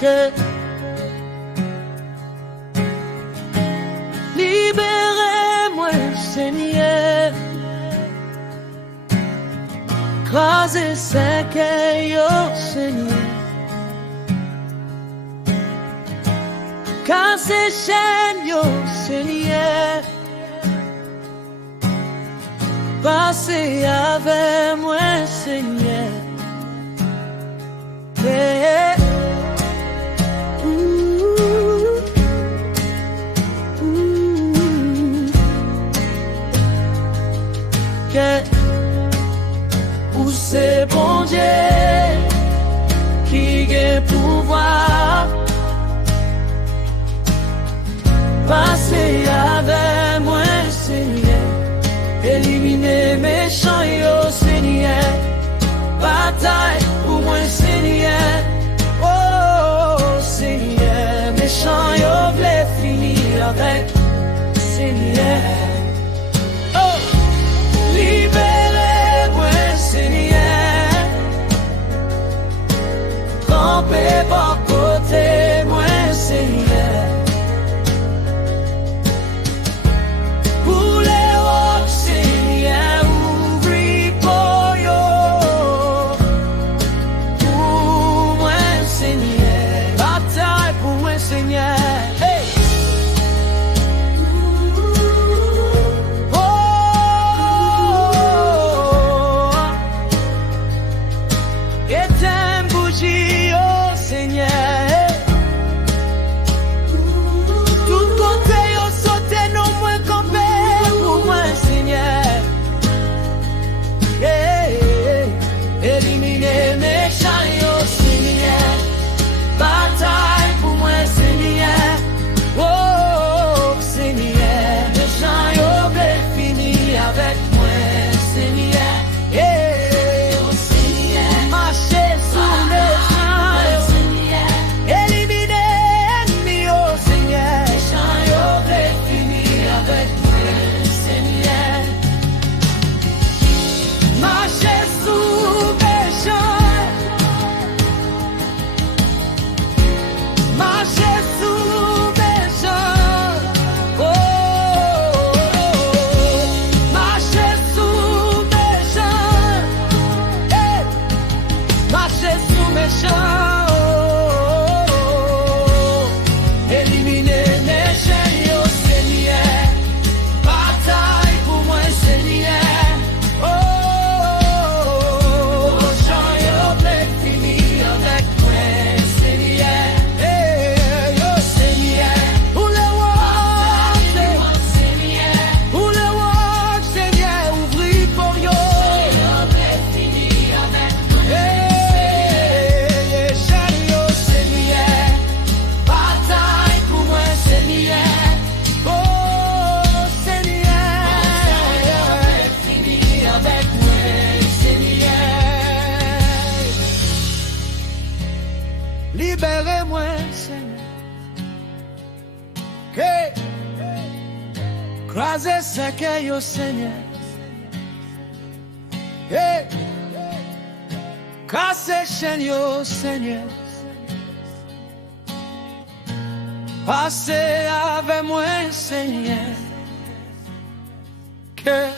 que libérez-moi, Seigneur. Kase, senyè, Seigneur. Kase, chèn, Seigneur. Passez avec moi, Seigneur. Yeah. Yeah. Où c'est bon Dieu qui a pouvoir. Passez avec moi, Seigneur. Éliminer méchants, yo Seigneur. Bataille pour moi, Seigneur. Oh, Seigneur. Méchants, yo voulez finir avec Seigneur. Oh, libérez-moi, Seigneur. Campez par côté, moi, Seigneur. Libérez-moi, Seigneur. Que Kase, senyè, Seigneur. Hey. Kase, chèn, Seigneur. Passez avec moi, Seigneur. Que